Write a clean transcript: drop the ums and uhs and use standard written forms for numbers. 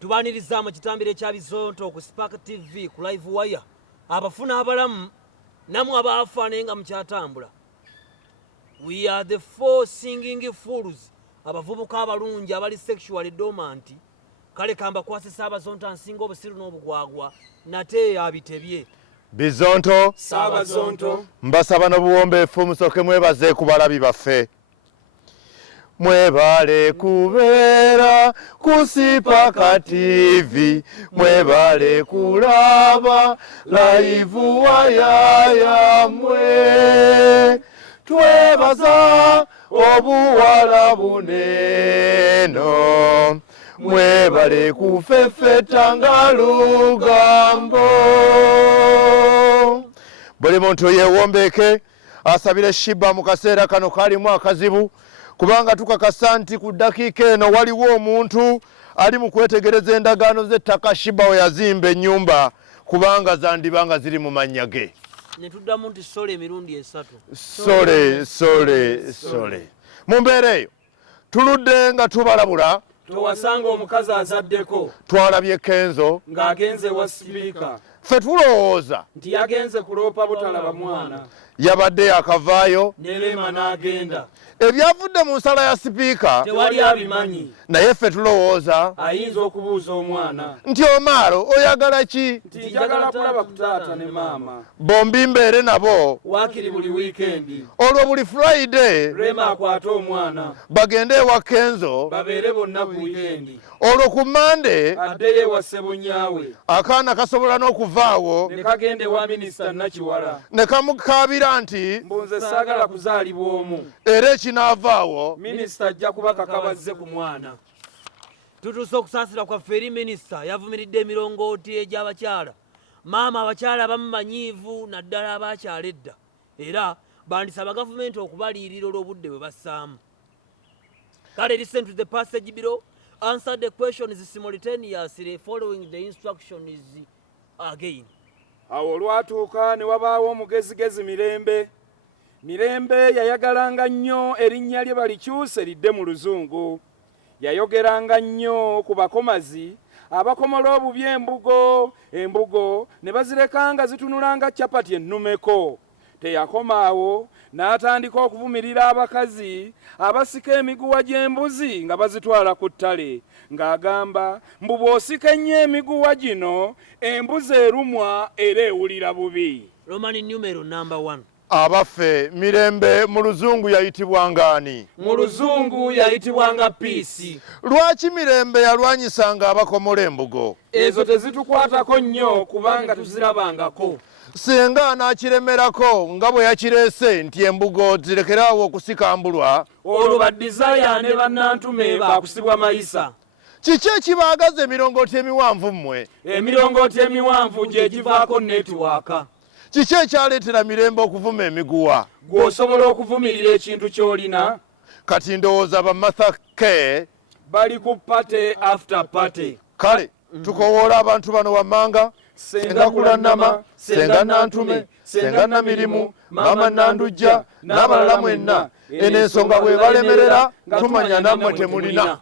tubaniriza mu kitambiro ekya Bizonto ku Spark TV ku Live Wire abafuna abalamu namwe abaafaananye nga mukyatambula. We are the four singing fools, abavubuka abalungi abali sexually dormant. Kale kamba kwasisa abazonto nsinga obusiru n'obugwagwa nate abitebye. Bizonto Sabazonto mbasaba n'obuwombeefu musooke mwebaze ku balabi baffe. Mwebale kubeera ku Spark TV, mwebale kulaba Live Wire yammwe. Twebaza obuwala buneno, mwebale kufefeta nga lugambo. Buli muntu yeewombeeke asabire Shiba mu kaseera kano kalimu akazibu, kubanga tukakasa nti ku ddakiika eno waliwo omuntu ali mu kwetegereza endagaano z'ettaka Shiba we yazimba ennyumba, kubanga zandibanga ziri mu mannya ge. Netuddamu nti sole emirundi esatu. Sole. Mu mbeera eyo tuludde nga tubalabula. towasanga omukazi azaddeko Twalabye Kenzo ng'agenze wa sipiika ffe tulowooza nti yagenze kuloopa butalaba mwana yabadde yakavaayo ne Leema n'agenda. ebyavudde mu nsala ya sipiika Tewali abimanyi, naye ffe tulowooza ayinza okubuuza omwana nti Omaro oyagala ki nti njagala kulaba ku taata ne maama bombi mbeere nabo waakiri buli wiikendi. olwo buli Friday Leema akwate omwana bagende ewa Kenzo, babeere bonna ku wiikendi, olwo ku Monday addeyo ewa ssebonyaawe akaana kasobola n'okuvaawo ne kagenda ewa minisita Nakiwala. ne kamukaabira nti Mbu nze saagala kuzaalibwa omu, era ekinaavaawo minisita ajja kuba kakabazze ku mwana. Tutuuse okusaasira kwaffe eri minisita yavumiridde emirongooti egy'abakyala. Maama abakyala abamu banyiivu naddala abaakyala edda, era bandisaba gavumenti okubaliyirira olw'obudde bwe bassaamu. Kale listen to the passage below, answer the questions simultaneously following the instructions again. Awo olwatuuka ne wabaawo omugezigezi Mirembe yayagalanga nnyo erinnya lye balikyuse lidde mu Luzungu. Yayogeranga nnyo ku bakomazi abakomola obubi embugo ne bazirekanga zitunulanga capati ennumeko. Teyakomaawo n'atandika okuvumirira abakazi abasika emiguwa gy'embuzi nga bazitwala ku ttale, ng'agamba mbu bw'osika ennyo emiguwa gino embuzi erumwa era ewulira bubi. Roman numeral number 1. abaffe Mirembe mu Luzungu yayitibwanga ani? Mu Luzungu yayitibwanga Piisi. Lwaki Mirembe yalwanyisanga abakomola embugo? Ezo tezitukwatako nnyo kubanga tuzirabangako. Singa anaakiremerako nga bwe yakireese nti embugo zirekeraawo okusikambulwa, olwo badizaya ne bannantume baakusibwa mayisa. kiki ekibaagaza emirongooti emiwanvu mmwe? Emirongooti emiwanvu gye givaako netiwaaka. Kiki ekyaleetera Mirembe okuvuma emiguwa? Gw'osobola okuvumirira ekintu ky'olina. Kati ndowooza ba Martha K Bali ku pate after pate. kale tukowoola abantu bano wammanga, Senga Kulannama, Senga Nantume, Senga Namirimu, Maama Nandujja n'abalala mwenna. Eno ensonga bwe balemerera tumanya nammwe temulina.